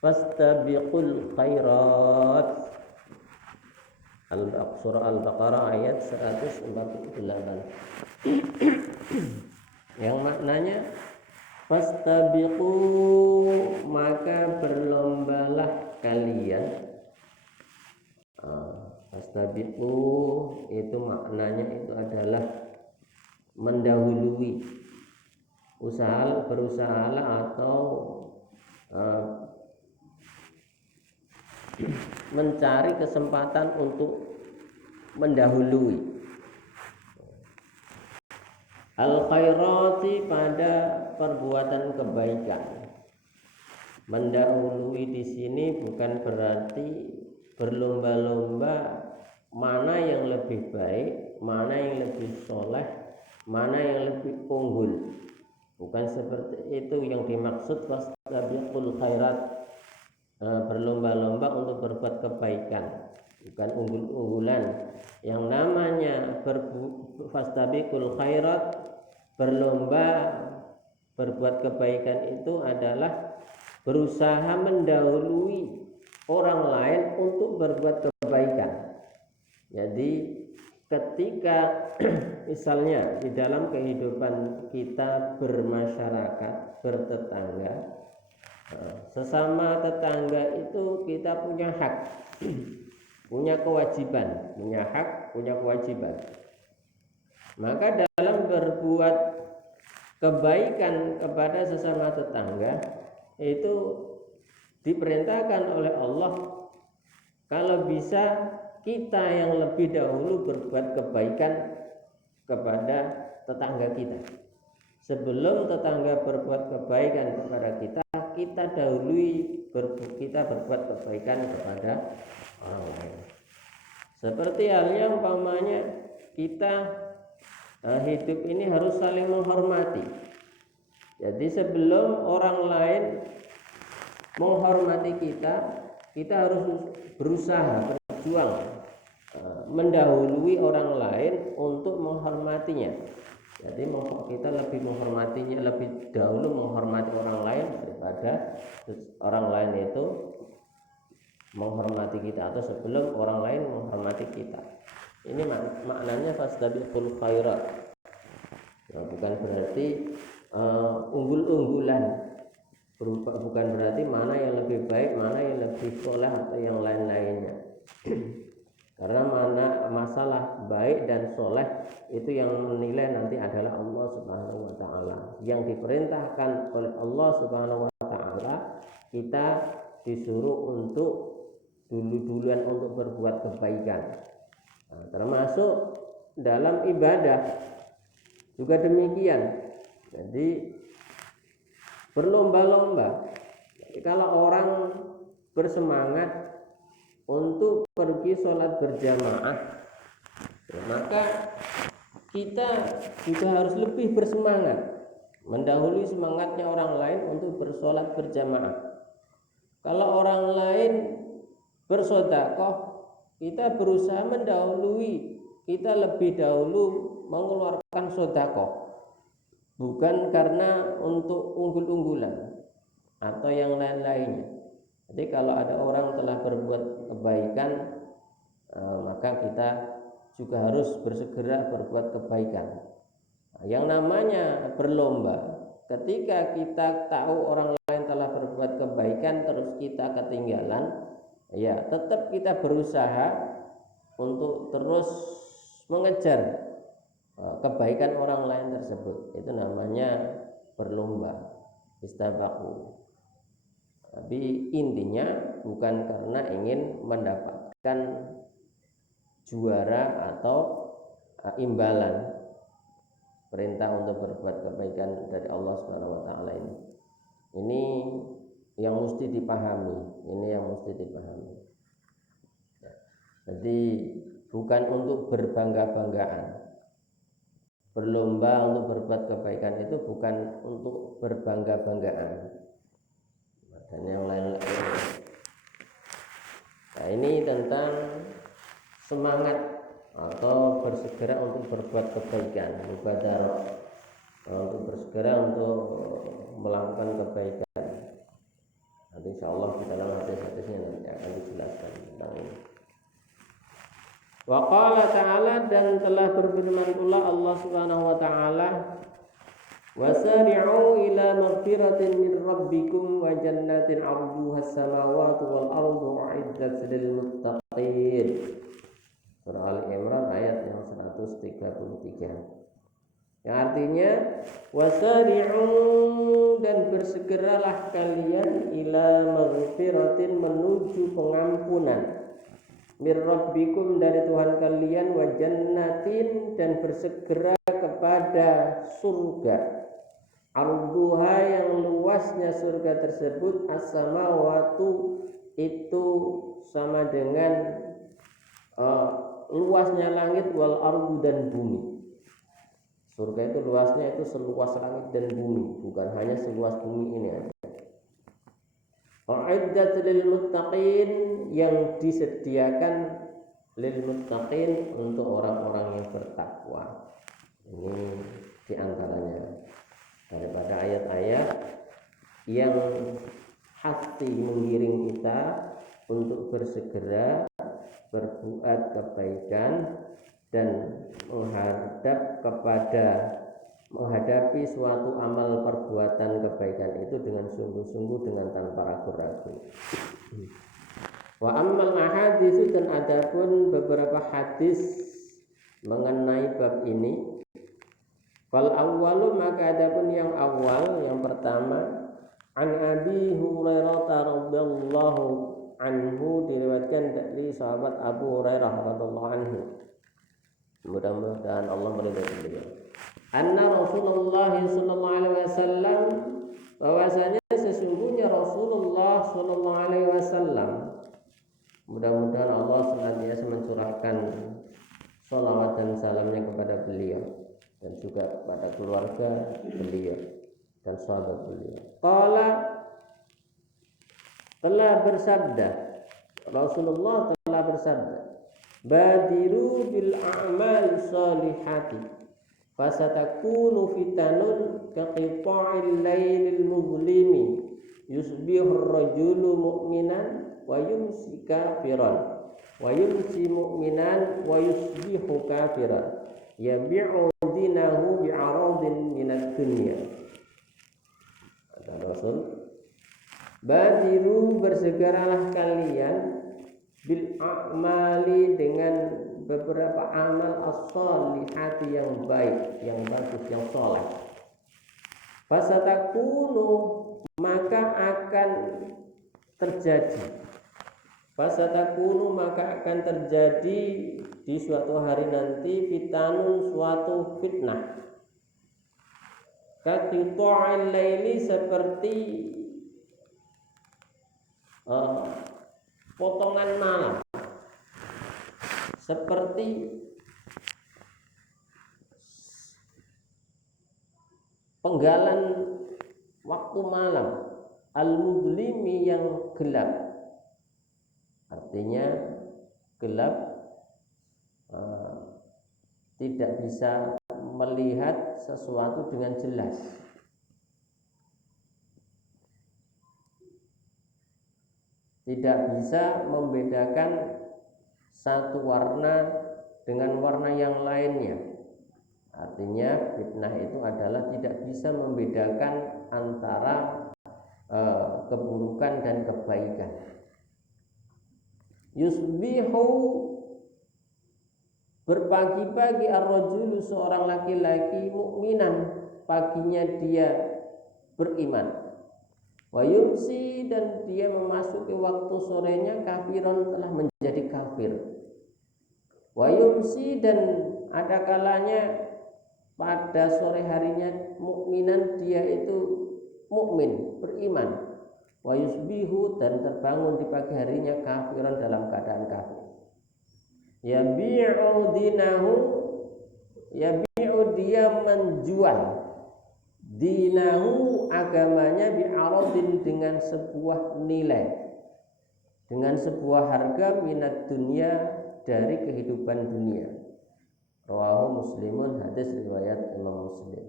fastabiqul khairat. Surah Al-Baqarah ayat 148. Yang maknanya fastabiqu, maka berlombalah kalian. Fastabiqu itu maknanya itu adalah mendahului, berusahalah atau mencari kesempatan untuk mendahului. Al-khairati, pada perbuatan kebaikan. Mendahului di sini bukan berarti berlomba-lomba mana yang lebih baik, mana yang lebih soleh, mana yang lebih unggul. Bukan seperti itu yang dimaksud fastabiqul khairat, berlomba-lomba untuk berbuat kebaikan, bukan unggul-unggulan. Yang namanya fastabiqul khairat, berlomba berbuat kebaikan, itu adalah berusaha mendahului orang lain untuk berbuat kebaikan. Jadi ketika misalnya di dalam kehidupan kita bermasyarakat, bertetangga, sesama tetangga itu kita punya hak, punya kewajiban, punya hak, punya kewajiban. Maka dalam berbuat kebaikan kepada sesama tetangga itu diperintahkan oleh Allah, kalau bisa kita yang lebih dahulu berbuat kebaikan kepada tetangga kita. Sebelum tetangga berbuat kebaikan kepada kita, kita dahului kita berbuat kebaikan kepada orang lain. Seperti halnya umpamanya kita hidup ini harus saling menghormati. Jadi sebelum orang lain menghormati kita, kita harus berusaha, berjuang mendahului orang lain untuk menghormatinya. Jadi kita lebih menghormatinya, lebih dahulu menghormati orang lain daripada orang lain itu menghormati kita, atau sebelum orang lain menghormati kita. Ini maknanya fastabiqul khairat. Bukan berarti unggul-unggulan, bukan berarti mana yang lebih baik, mana yang lebih soleh atau yang lain-lainnya. Karena mana masalah baik dan soleh itu yang menilai nanti adalah Allah Subhanahu wa Ta'ala. Yang diperintahkan oleh Allah Subhanahu wa Ta'ala, kita disuruh untuk duluan untuk berbuat kebaikan. Termasuk dalam ibadah juga demikian. Jadi berlomba-lomba. Jadi kalau orang bersemangat untuk pergi sholat berjamaah, maka kita juga harus lebih bersemangat, mendahului semangatnya orang lain untuk bersolat berjamaah. Kalau orang lain bersedekah, kita berusaha mendahului, kita lebih dahulu mengeluarkan sedekah, bukan karena untuk unggul-unggulan atau yang lain-lainnya. Jadi kalau ada orang telah berbuat kebaikan, maka kita juga harus bersegera berbuat kebaikan. Yang namanya berlomba, ketika kita tahu orang lain telah berbuat kebaikan terus kita ketinggalan, ya tetap kita berusaha untuk terus mengejar kebaikan orang lain tersebut. Itu namanya berlomba, istabaqu. Tapi intinya bukan karena ingin mendapatkan juara atau imbalan perintah untuk berbuat kebaikan dari Allah Subhanahu wa Ta'ala ini. Ini yang mesti dipahami, Jadi bukan untuk berbangga-banggaan. Berlomba untuk berbuat kebaikan itu bukan untuk berbangga-banggaan dan yang lain-lain. Nah, ini tentang semangat atau bersegera untuk berbuat kebaikan, mubadarah, untuk bersegera untuk melakukan kebaikan. Nanti insya Allah kita seterusnya nanti akan dijelaskan tentang ini. Wa qala ta'ala, dan telah berfirman pula Allah Subhanahu wa taala, wasari'u ila maghfiratin min rabbikum wa jannatin 'arduha as-samawati wal ardu u'iddat lil muttaqin. Surah Ali Imran ayat yang 133. Yang artinya wasari'u, dan bersegeralah kalian ila maghfiratin, menuju pengampunan, mir rabbikum, dari Tuhan kalian, wa jannatin, dan bersegera kepada surga, arduha, yang luasnya surga tersebut, as-samawatu, itu sama dengan luasnya langit, wal ardu, dan bumi. Surga itu luasnya itu seluas langit dan bumi, bukan hanya seluas bumi ini aja. U'iddat lil muttaqin, yang disediakan lil muttaqin, untuk orang-orang yang bertakwa. Ini diantaranya daripada ayat-ayat yang hati mengiring kita untuk bersegera berbuat kebaikan dan menghadapi suatu amal perbuatan kebaikan itu dengan sungguh-sungguh, dengan tanpa ragu-ragu. Wa ammal ahadits, dan adapun beberapa hadis mengenai bab ini, fal awwalu, maka adapun yang awal, yang pertama, an Abi Hurairah radhiyallahu anhu, diriwayatkan dari sahabat Abu Hurairah radhiyallahu anhu, mudah-mudahan Allah meridhai beliau, anna Rasulullah sallallahu alaihi wasallam, bahwasanya sesungguhnya Rasulullah sallallahu alaihi wasallam, mudah-mudahan Allah senantiasa mencurahkan salawat dan salamnya kepada beliau dan juga kepada keluarga beliau dan sahabat beliau. Qala, telah bersabda, Rasulullah telah bersabda, badiru bil a'mal salihati fasatakunu fitanun kaqita'il lailil muzlimi yusbihur rajulu mu'minan wa yumsi kafiran wa yumsi mu'minan wa yusbihu kafiran yabi'u dinahu bi'aradin minad dunya. Kata Rasul, badiru, bersegeralah kalian, bil a'mali, dengan beberapa amal as-salihati, yang baik, yang bagus, yang soleh. Fasatakunu, maka akan terjadi, fasatakunu, maka akan terjadi di suatu hari nanti, fitanun, suatu fitnah, kaqita'il laili, seperti potongan malam, seperti penggalan waktu malam, al-mudlimi, yang gelap. Artinya gelap, tidak bisa melihat sesuatu dengan jelas. Tidak bisa membedakan satu warna dengan warna yang lainnya. Artinya fitnah itu adalah tidak bisa membedakan antara keburukan dan kebaikan. Yusbihu, berpagi-pagi, ar-rajulu, seorang laki-laki, mukminan, paginya dia beriman, wa yumsi, dan dia memasuki waktu sorenya, kafiran, telah menjadi kafir. Wa yumsi, dan ada kalanya pada sore harinya mukminan, dia itu mukmin, beriman. Wa yusbihu, dan terbangun di pagi harinya kafiran, dalam keadaan kafir. Yabi'u dinahu, yabi'u, dia menjual, dinahu, agamanya, bi'aradin, dengan sebuah nilai, dengan sebuah harga, minat dunia, dari kehidupan dunia. Rawahu Muslimun, hadis riwayat Imam Muslim.